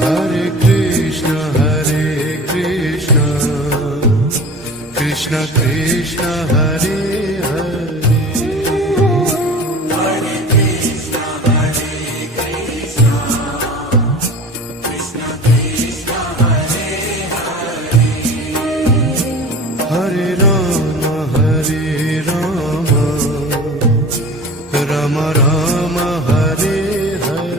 Hare Krishna, Krishna Krishna, Hare Hare. Hare Rama, Rama Rama, Hare Hare.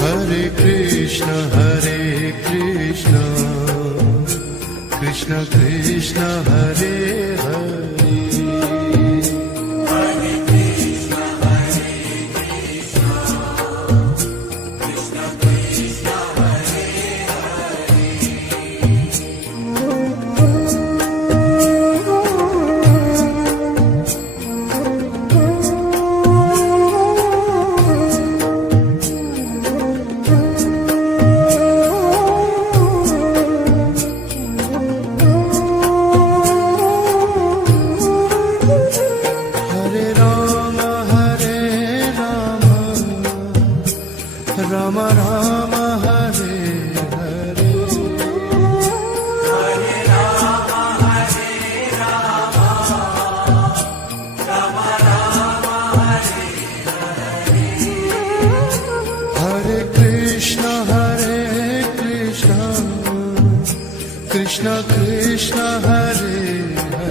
Hare Krishna, Krishna Krishna, Hare Hare. Rama Rama, Hare Hare. Hare Rama, Hare Rama, Rama Rama, Hare Hare. Hare Krishna, Krishna Krishna, Hare Hare. Hare Krishna, Krishna Krishna, Hare Hare.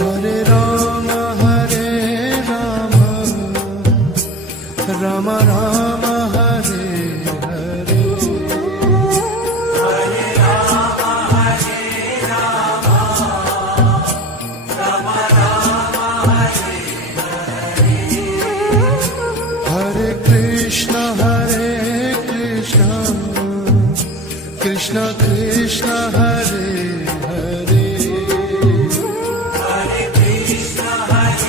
Hare Rama, Rama Rama, Hare Hare. Hare Rama, Hare Rama, Rama Rama, Hare Hare. Hare Krishna, Krishna Krishna, Hare Hare. Hare Krishna, Krishna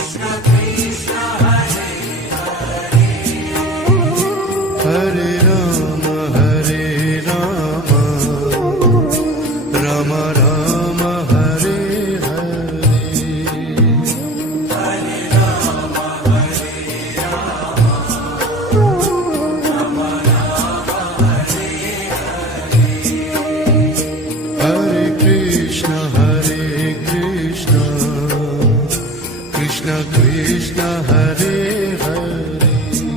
Krishna Krishna, Hare Hare. Hare Rama, Rama Rama, Hare Hare. Hare Rama, Hare Rama, Rama Rama, Hare Hare. Hare Krishna, Krishna Krishna, Hare Hare.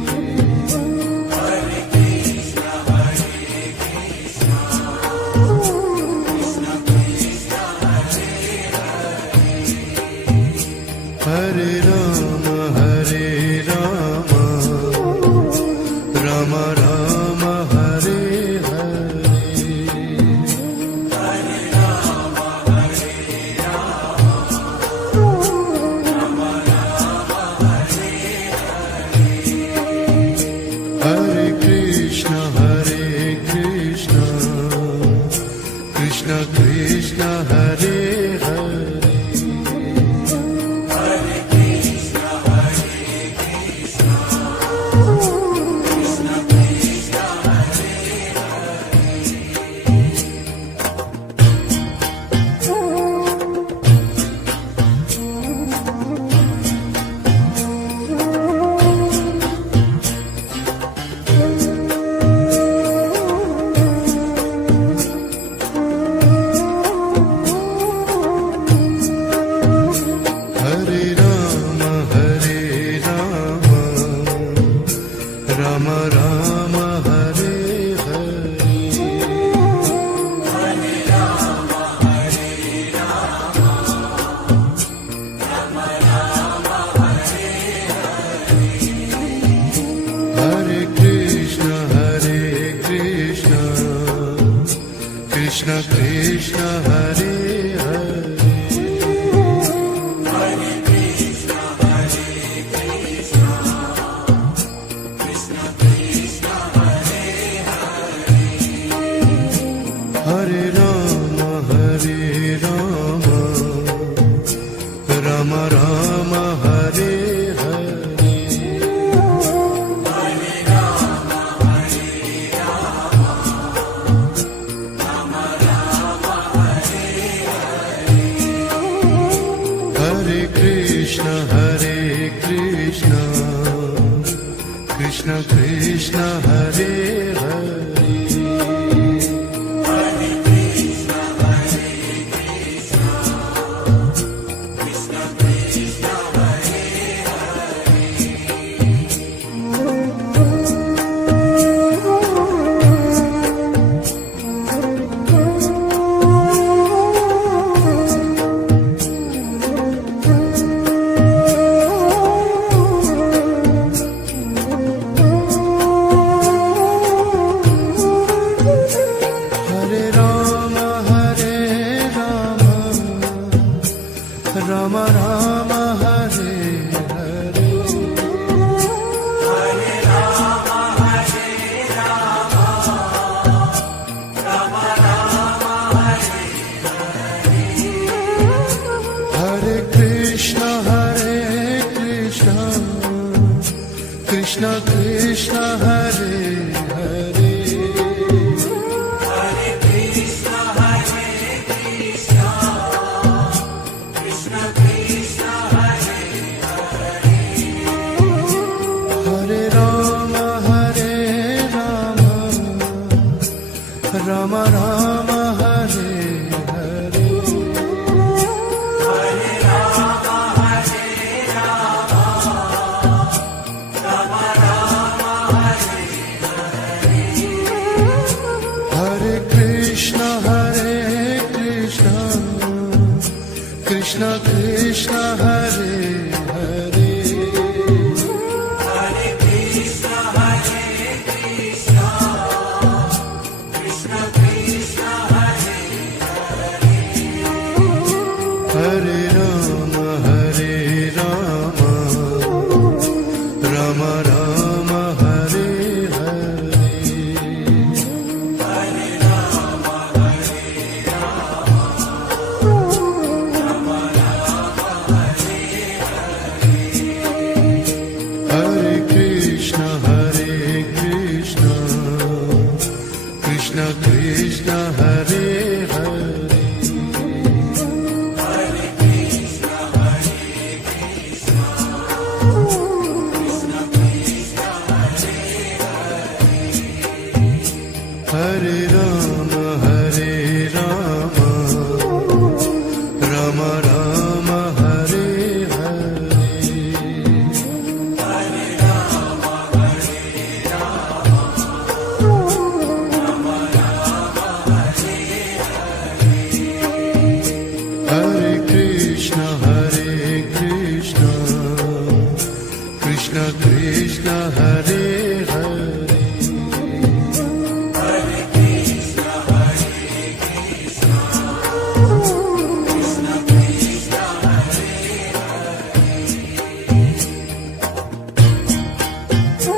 Hare Krishna, Krishna Krishna Krishna, Hare Hare. Hare Rama, Rama Rama, Hare Hare. Hare Rama, Hare Rama, Rama Rama, Hare Hare. Hare Krishna, Krishna Krishna, Hare Hare. Hare Krishna, Krishna Krishna Krishna, Hare Hare Rama, Rama Rama Hare Hare, Hare Krishna, Krishna Krishna, Hare Hare. Rama Rama Hare Hare, Hare Rama Hare Rama, Rama Rama Hare Hare, Hare Krishna, Krishna Krishna, Hare Hare, Hare Krishna, Krishna Krishna, Hare Hare, Hare Rama, Rama Rama, Hare Hare, Hare Rama Hare Rama, Rama Rama Hare Hare, Hare Krishna, Krishna Krishna, Hare Hare, Hare Krishna, Krishna Krishna, Hare Hare, Hare Rama, Rama Rama, Hare Hare, Hare Rama Hare Rama, Rama Rama Hare Hare, Hare Krishna, Krishna Krishna, Hare Hare, Hare Krishna, Krishna Krishna, Hare Hare, Hare Rama, Rama Rama, Hare Hare, Hare Rama Hare Rama, Rama Rama Hare Hare, Hare Krishna, Krishna Krishna, Hare Hare, Hare Krishna, Krishna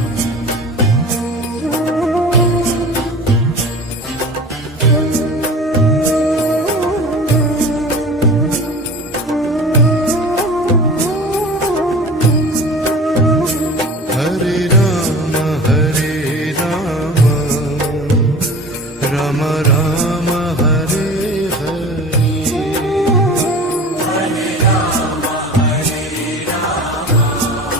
Krishna, Hare Hare Rama, Rama Rama, Hare Hare, Hare Rama Hare Rama,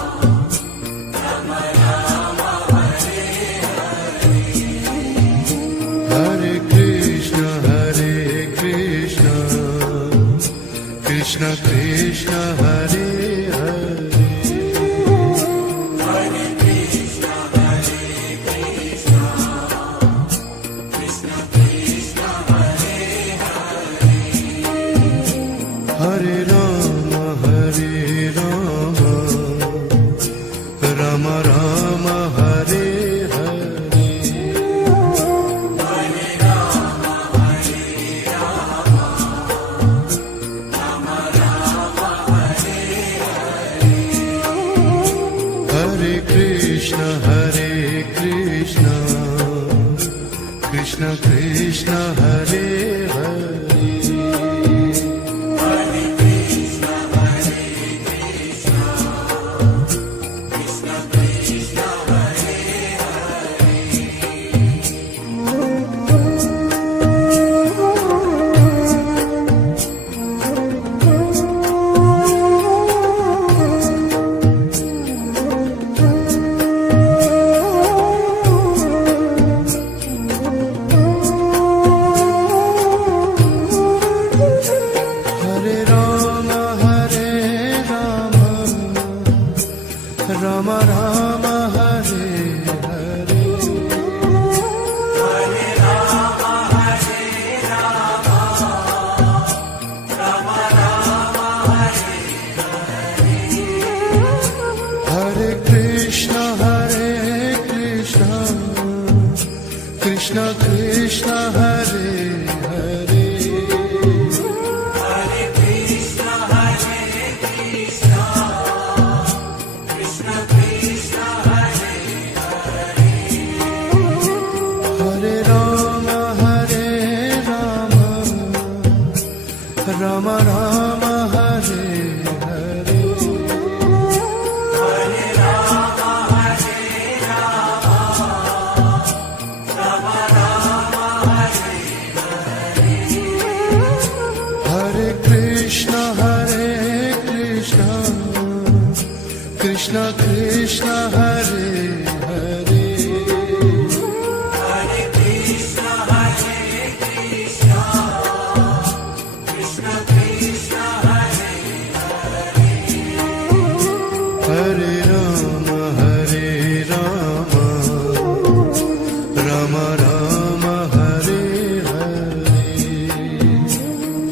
Rama Rama Hare Hare, Hare Krishna, Krishna Krishna, Hare Hare, Hare Krishna, Krishna Krishna Krishna, Hare Hare, Hare Rama, Rama Rama, Hare Hare, Hare Rama Hare Rama, Rama Rama Hare Krishna Hare Hare Hare Krishna, Hare Krishna, Krishna Krishna, Hare Hare Ram Ram Ram Hare Hare Hare Rama, Hare Rama, Rama Rama, Hare Hare Krishna Krishna Krishna Hare Hare Hare Krishna, Hare Krishna, Krishna Krishna, Hare Hare Ram Ram Ram Hare Hare Hare Rama, Hare Rama, Rama Rama, Hare Hare Krishna Krishna Krishna Hare Hare Hare Krishna, Hare Krishna, Krishna Krishna, Hare Hare Ram Ram Ram Hare Hare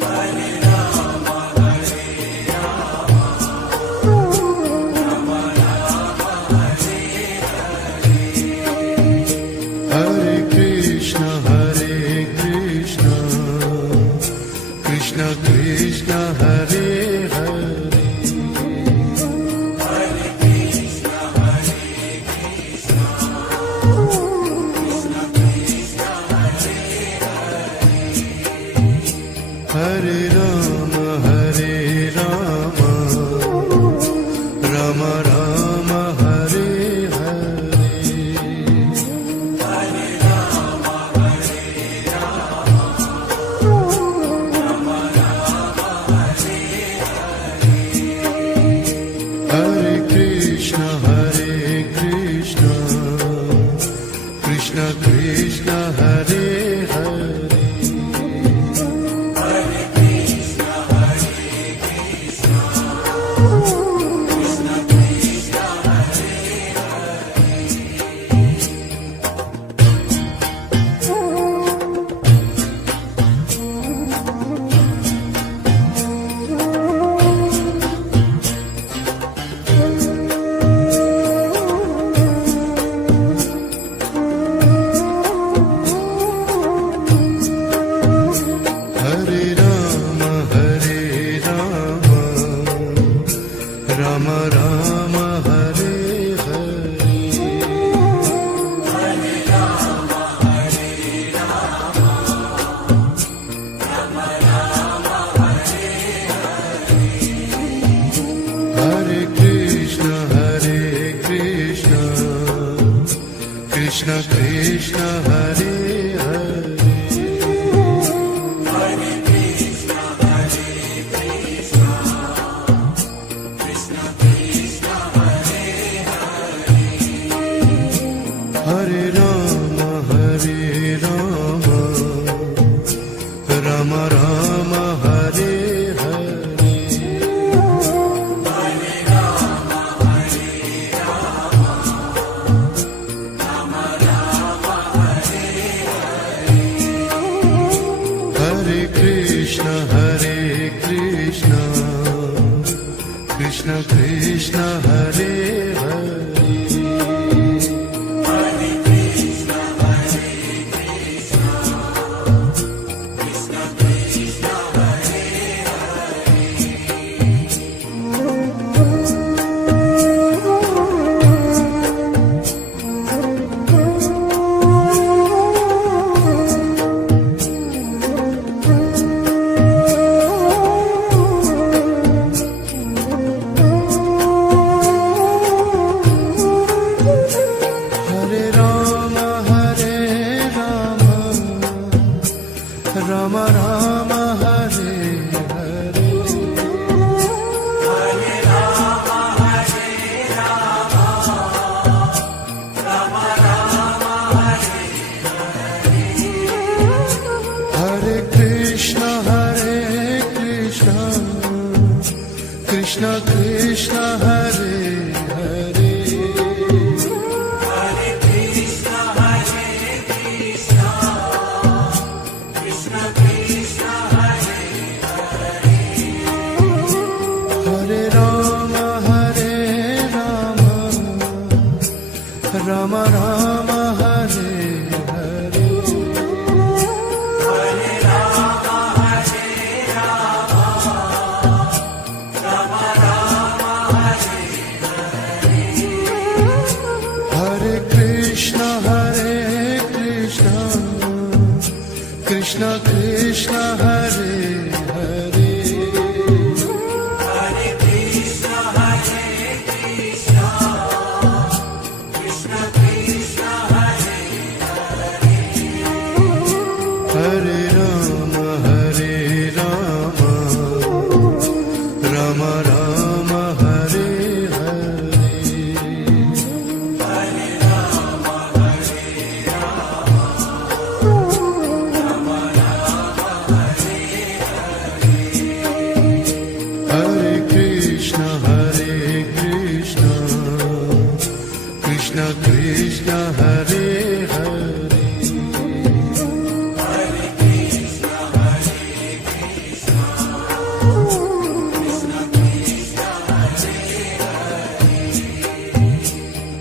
Hare Rama, Hare Rama, Rama Rama, Hare Hare Krishna Krishna Krishna Hare Hare Hare Krishna, Hare Krishna, Krishna Krishna, Hare Hare Ram Ram Ram Hare Hare Hare Rama, Hare Rama, Rama Rama, Hare Hare Krishna Krishna Krishna Hare Hare Hare Krishna, Hare Krishna, Krishna Krishna, Hare Hare Ram Ram Ram Hare Hare Hare Rama, Hare Rama, Rama Rama, Hare Hare Krishna Krishna Krishna Hare Hare Hare Krishna, Hare Krishna, Krishna Krishna, Hare Hare Ram Ram Ram Hare Hare Hare Rama, Hare Rama, Rama Rama, Hare Hare Krishna Krishna Krishna Hare Hare Hare Krishna, Hare Krishna, Krishna Krishna, Hare Rama Rama Hare Hare Hare Krishna Krishna Krishna Hare Hare Hare Rama Rama Rama Hare Hare Hare Krishna Krishna Krishna Hare Hare Hare Rama Rama Rama Hare Hare Hare Krishna Krishna Krishna Hare Hare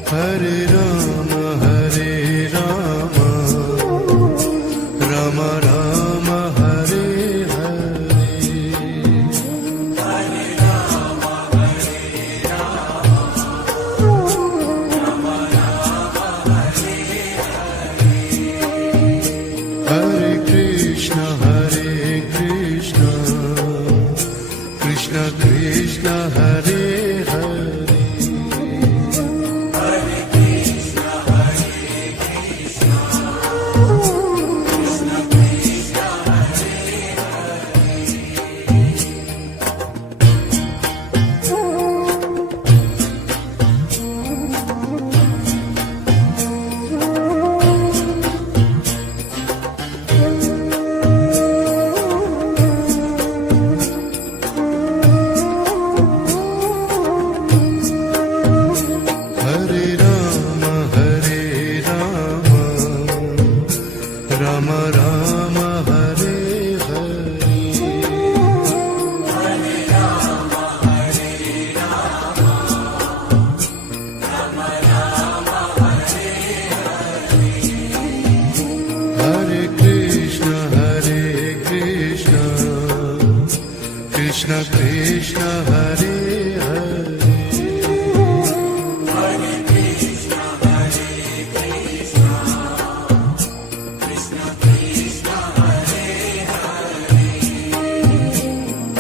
Hare Rama Rama Rama Hare Hare Hare Krishna Krishna Krishna Hare Hare Hare Rama Rama Rama Hare Hare Hare Krishna Krishna Krishna Hare Hare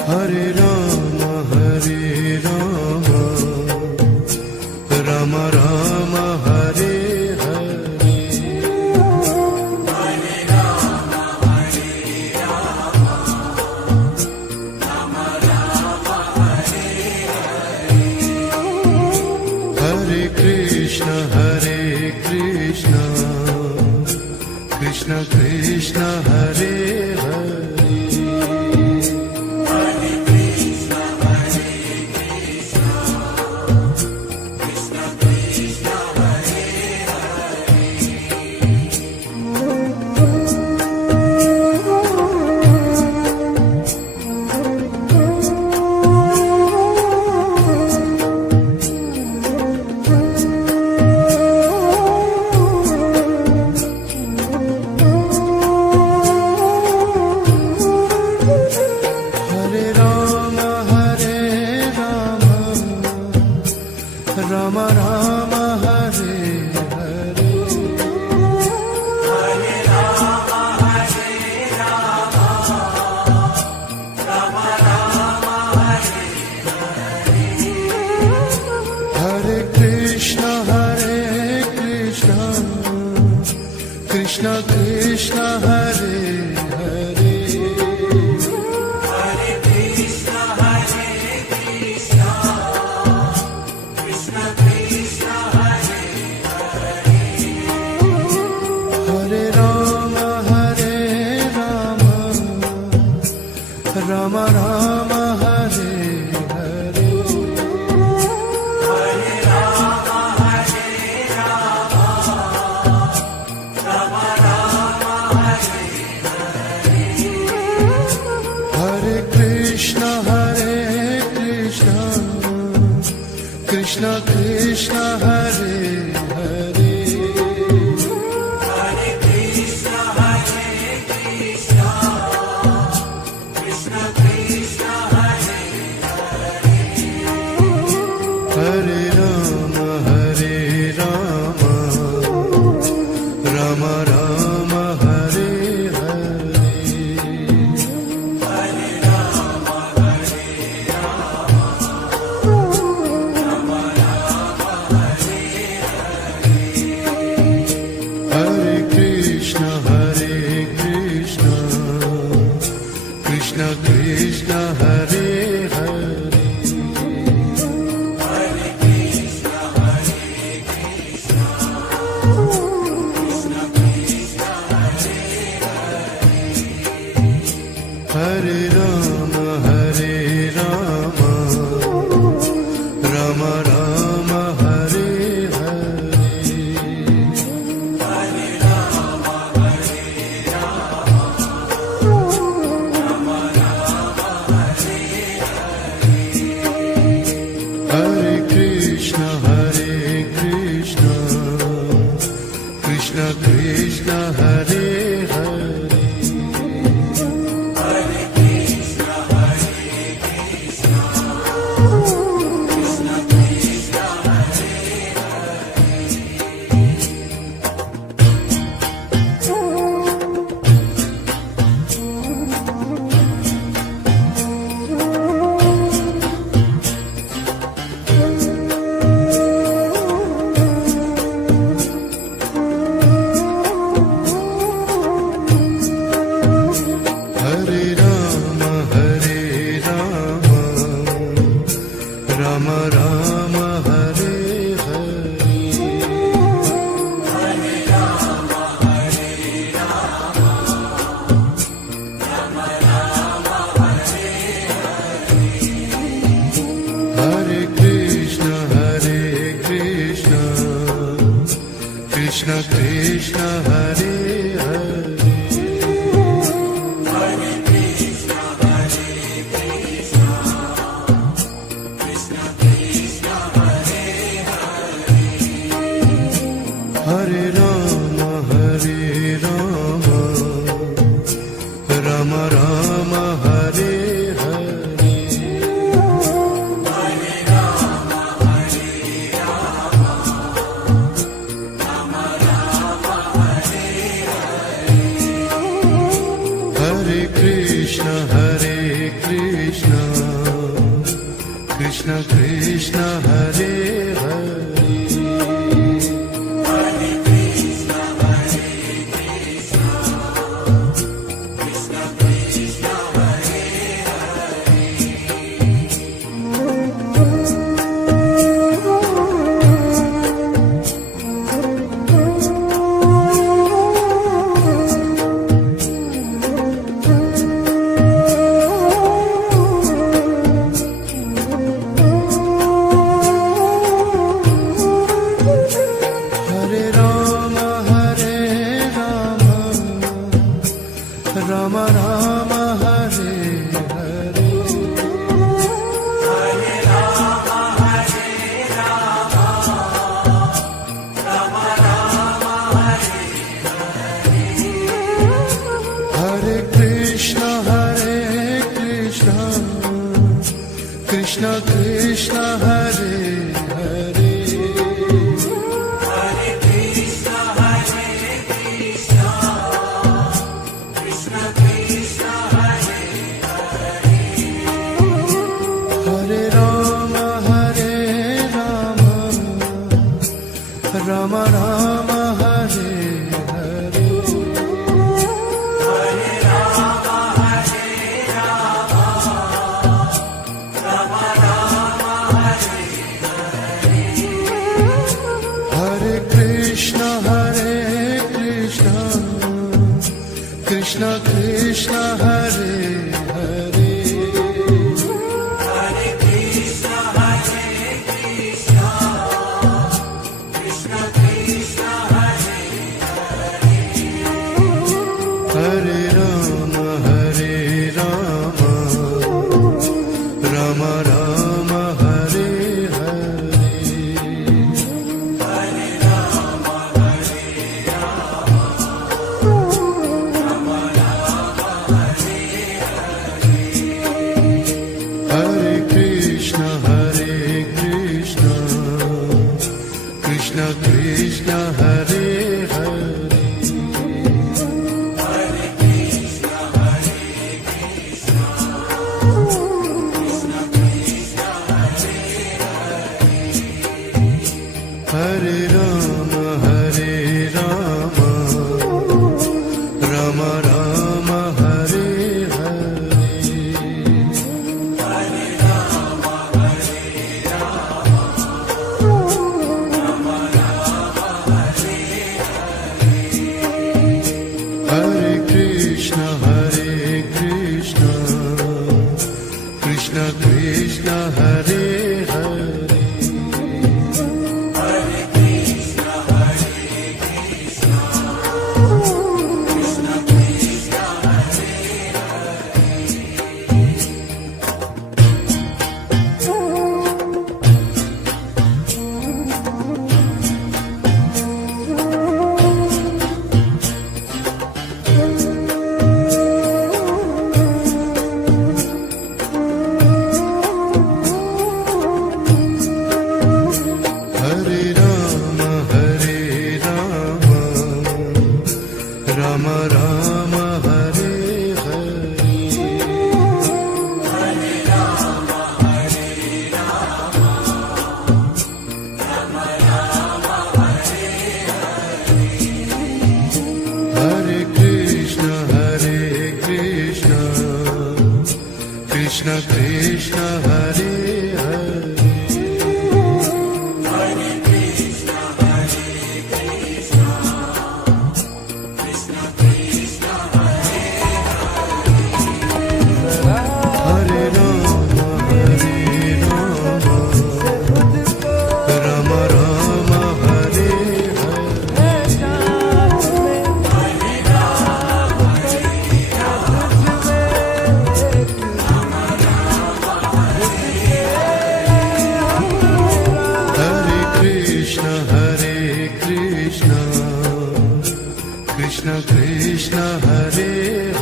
Hare Rama Rama Rama Hare Hare Hare Krishna Krishna Krishna Hare Hare Rama Rama Hare Hare Hare Krishna Krishna Krishna Hare Hare Hare Rama Rama Rama Hare Hare Hare Krishna Krishna Krishna Hare Hare Hare Rama Rama Rama Hare Hare Hare Krishna Krishna Krishna Hare Hare Hare Rama Rama Rama Hare Hare Hare Krishna Krishna Krishna Hare Hare Hare Rama Rama Rama Hare Hare Hare Krishna Krishna Krishna Hare Hare Hare Rama Rama Rama Hare Hare Hare Krishna Krishna Krishna Hare Hare Hare Rama Rama Rama Hare Hare Hare Krishna Krishna Krishna Hare Hare Krishna Krishna Hare Hare Hare Krishna, Hare Krishna, Krishna Krishna, Hare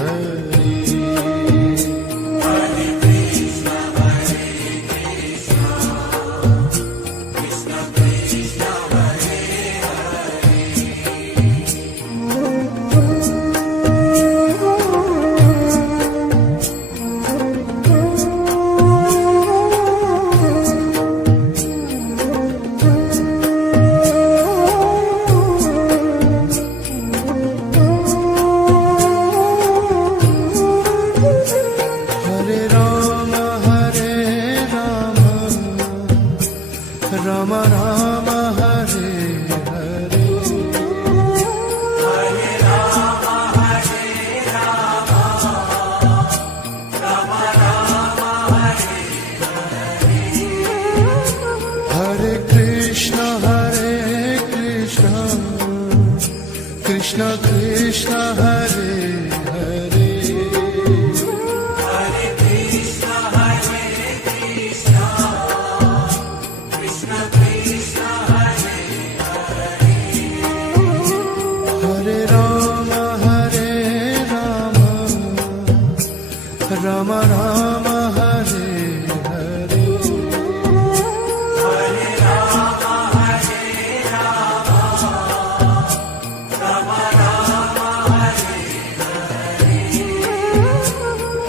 Hare Rama Hare Rama Rama Rama Hare Hare Hare Krishna Hare Krishna Krishna Krishna Hare Hare Hare Rama Hare Rama Rama Rama Hare Hare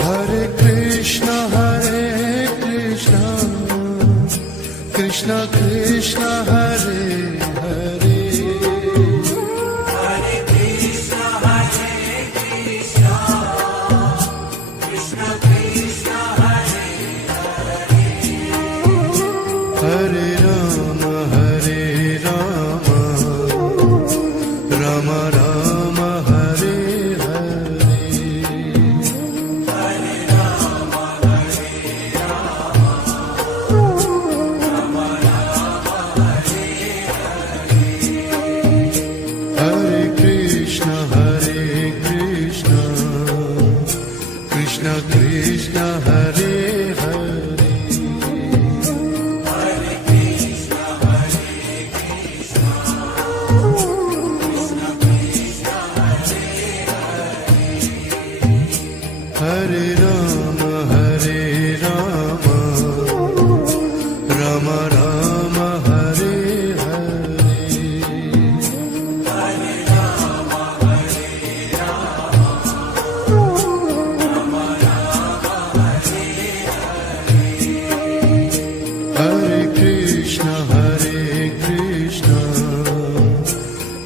Hare Krishna Hare Krishna Krishna Krishna Hare Hare Hare Rama Hare Rama Rama Rama Hare Hare Hare Krishna Hare Krishna Krishna Krishna Hare Hare Hare Rama Hare Rama Rama Rama Hare Hare Hare Krishna Hare Krishna Krishna Krishna Hare Hare Hare Rama Hare Rama Rama Rama Hare Hare Hare Krishna Hare Krishna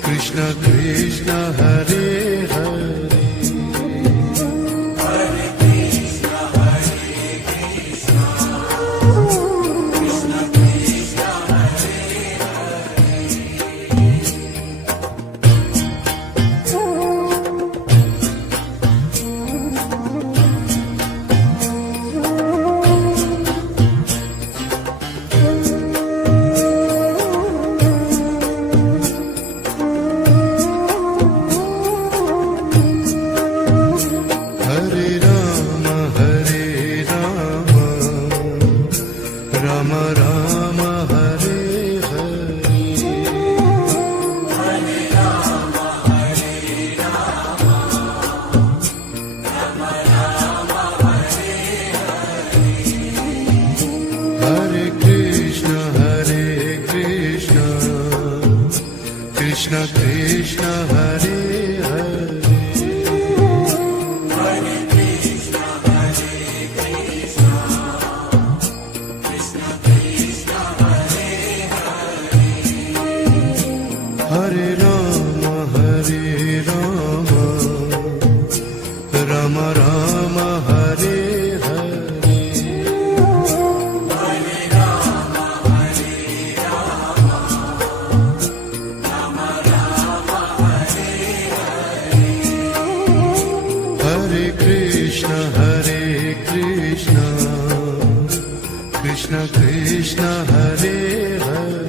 Krishna Krishna Hare Hare Hare Rama Hare Rama Rama Rama Hare Hare Hare Krishna Hare Krishna Krishna Krishna Hare Hare Hare Rama Hare Rama Rama Rama Hare Hare Krishna Krishna Krishna Hare Hare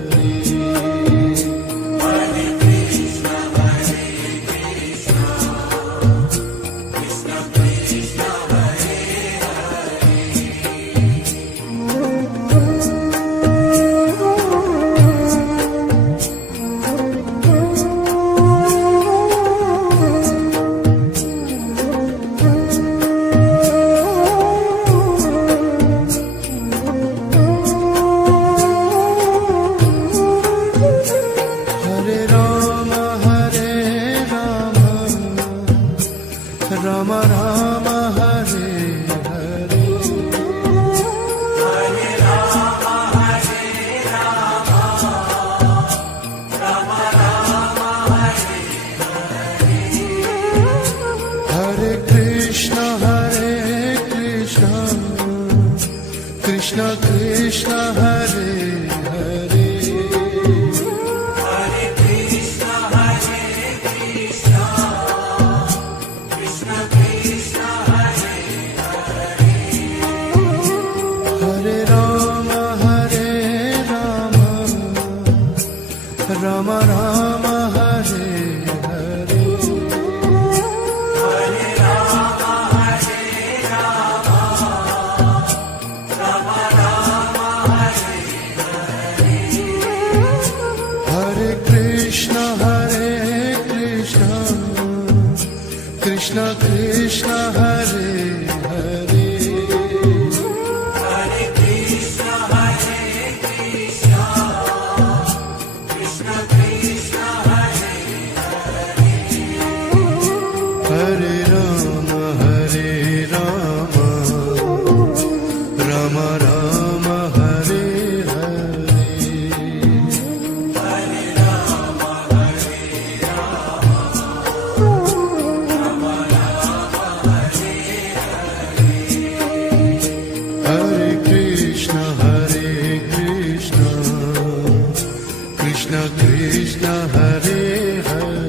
Ram Ram Hare Hare Hare Krishna Krishna Krishna Hare Hare Ram Ram Hare Hare Hare Krishna Krishna Krishna Hare Hare Hare Ram Ram Ram Hare Hare Hare Krishna Krishna Krishna Hare Hare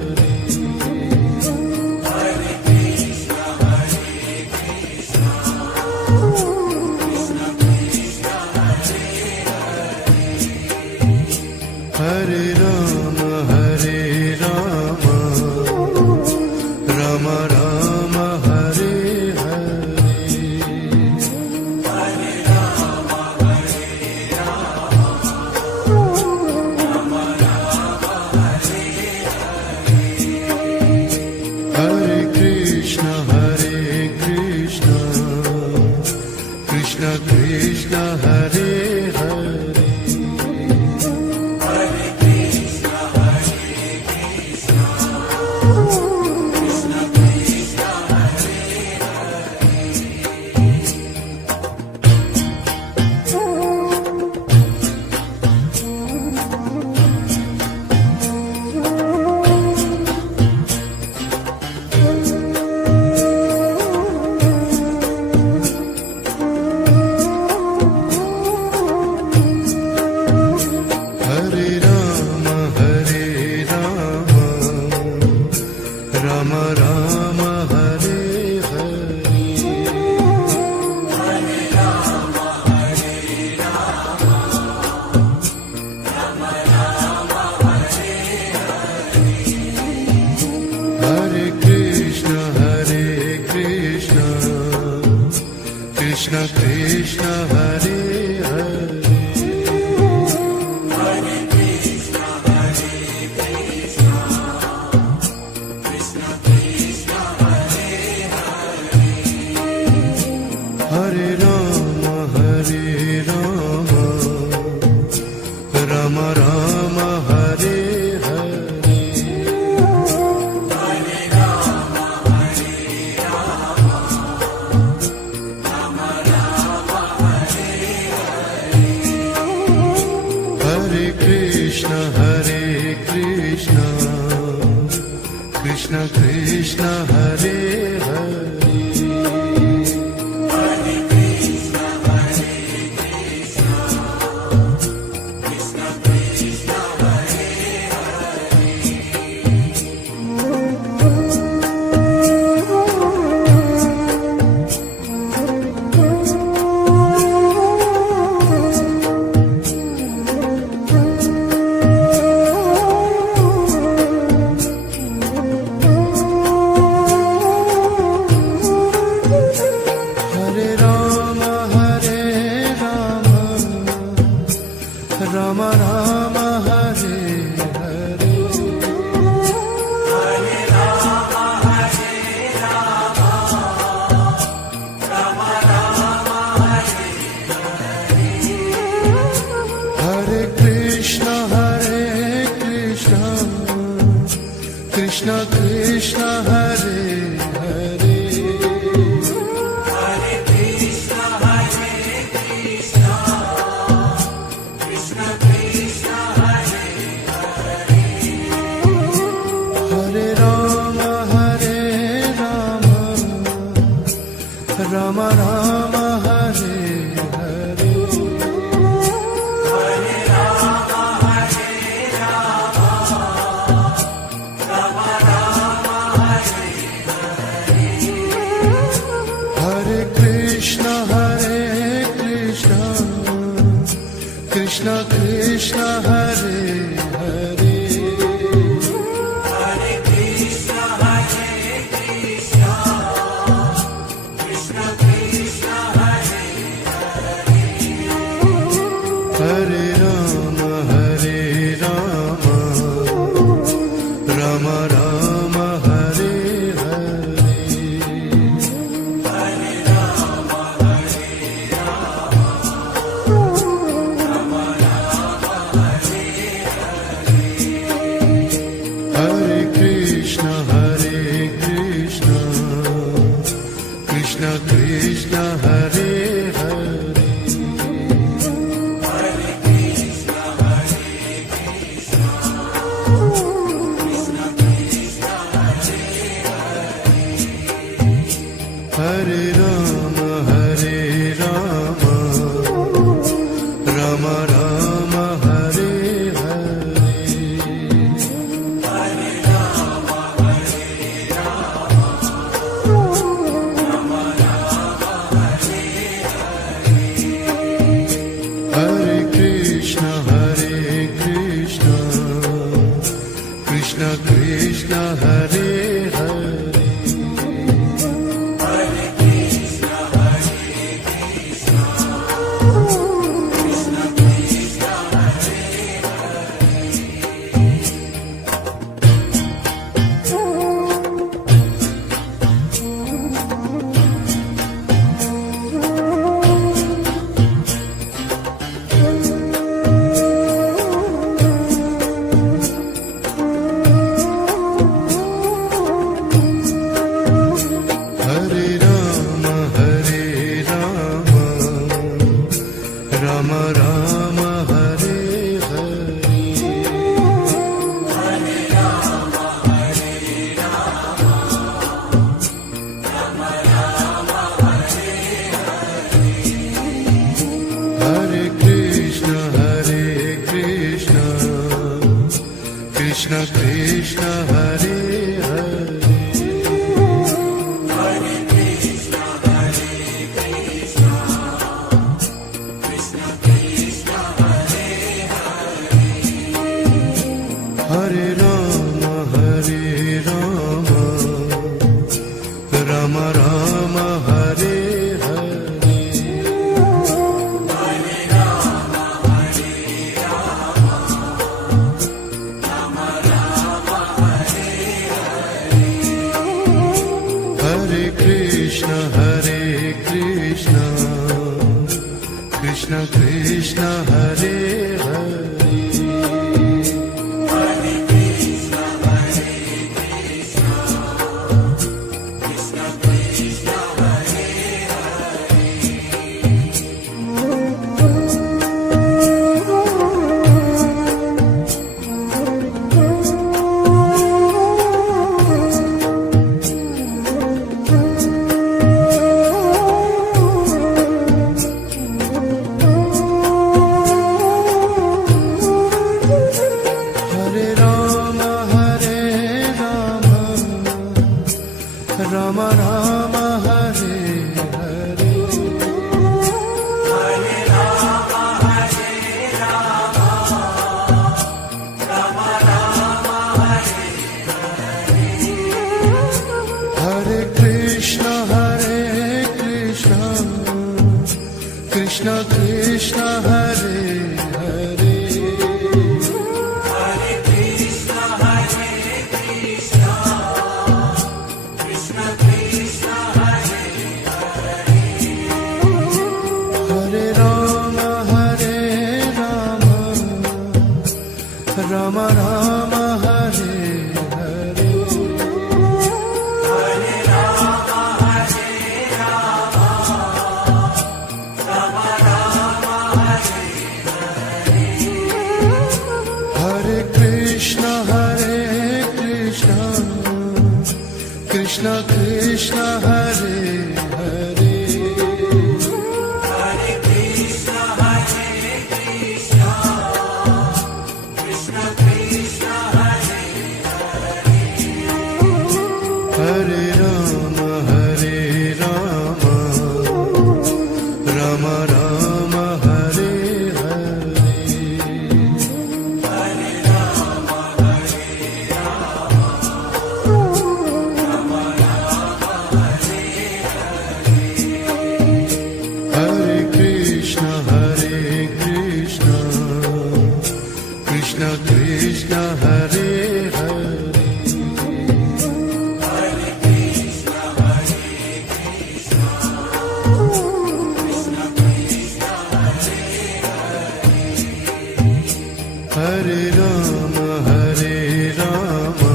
Hare Ram Ram Ram Hare Hare Hare Krishna Krishna Krishna Hare Hare Ram Ram Hare Hare Hare Krishna Krishna Krishna Hare Hare Hare Ram Ram Ram Hare Hare Hare Krishna Krishna Krishna Hare Hare Rama Rama Hare Hare Hare Krishna Krishna Krishna Hare Hare Hare Rama Rama Rama Hare Hare Hare Krishna Krishna Krishna Hare Hare Hare Rama Rama Rama Hare Hare Hare Krishna Krishna Krishna Hare Hare Hare Rama Rama Rama Hare Hare Hare Krishna Krishna Krishna Hare Hare Hare Rama Rama Rama Hare Hare Hare Krishna Krishna Krishna Hare Hare Rama Rama Hare Hare Hare Krishna Krishna Krishna Hare Hare Hare Rama Rama Rama Hare Hare Hare Hare Rama, Hare Rama,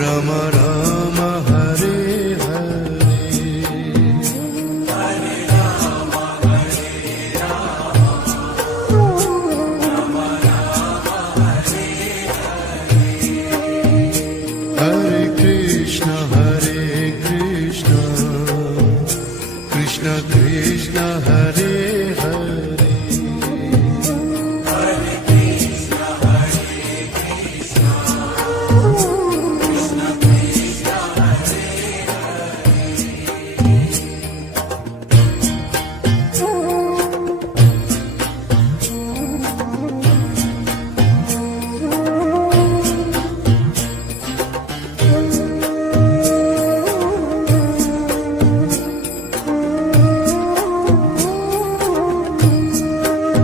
Rama Rama, Hare Hare. Hare Krishna, Krishna Krishna, Hare Hare.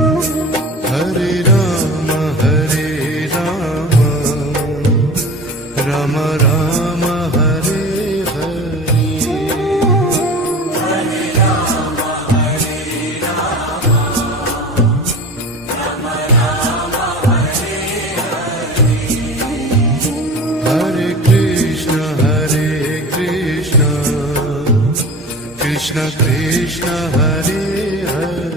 Hare Rama, Hare Rama, Rama Rama, Hare Hare. Hare Krishna, Krishna Krishna, Hare Hare.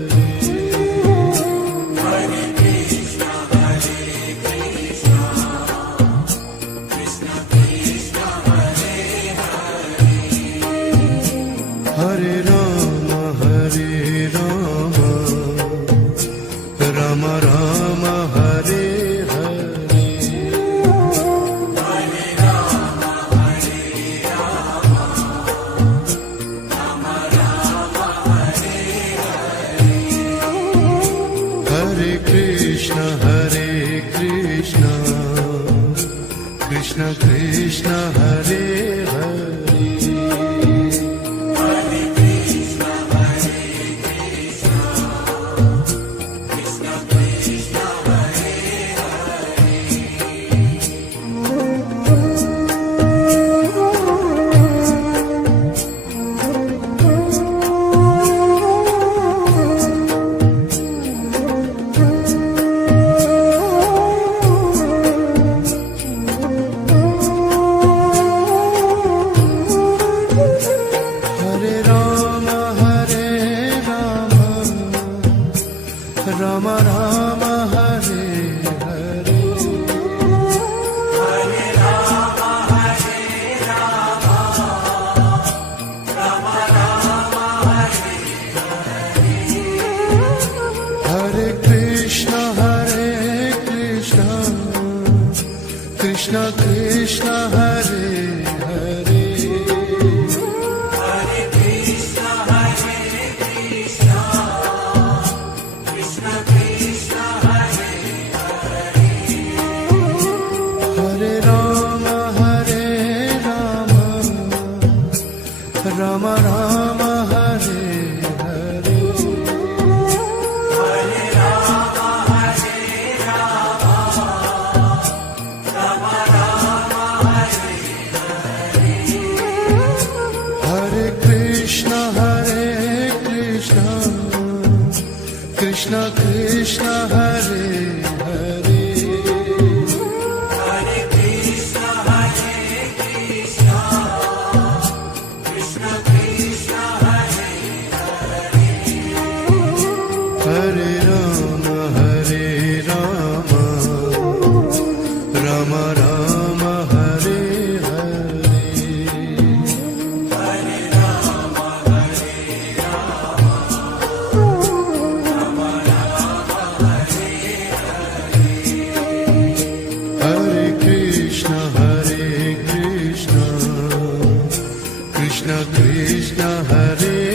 Hare Rama, Hare Rama, Rama Rama, Hare Hare. Hare Krishna, Krishna Krishna, Hare Hare. Hare Rama, Hare Rama, Rama Rama, Hare Hare. Hare Krishna, Krishna Krishna, Hare Hare. Hare Rama, Hare Rama, Rama Rama, Hare Hare. Hare Krishna, Krishna Krishna, Hare Hare. Hare Rama, Hare Rama, Rama Rama, Hare Hare. Hare Krishna, Krishna Krishna, Hare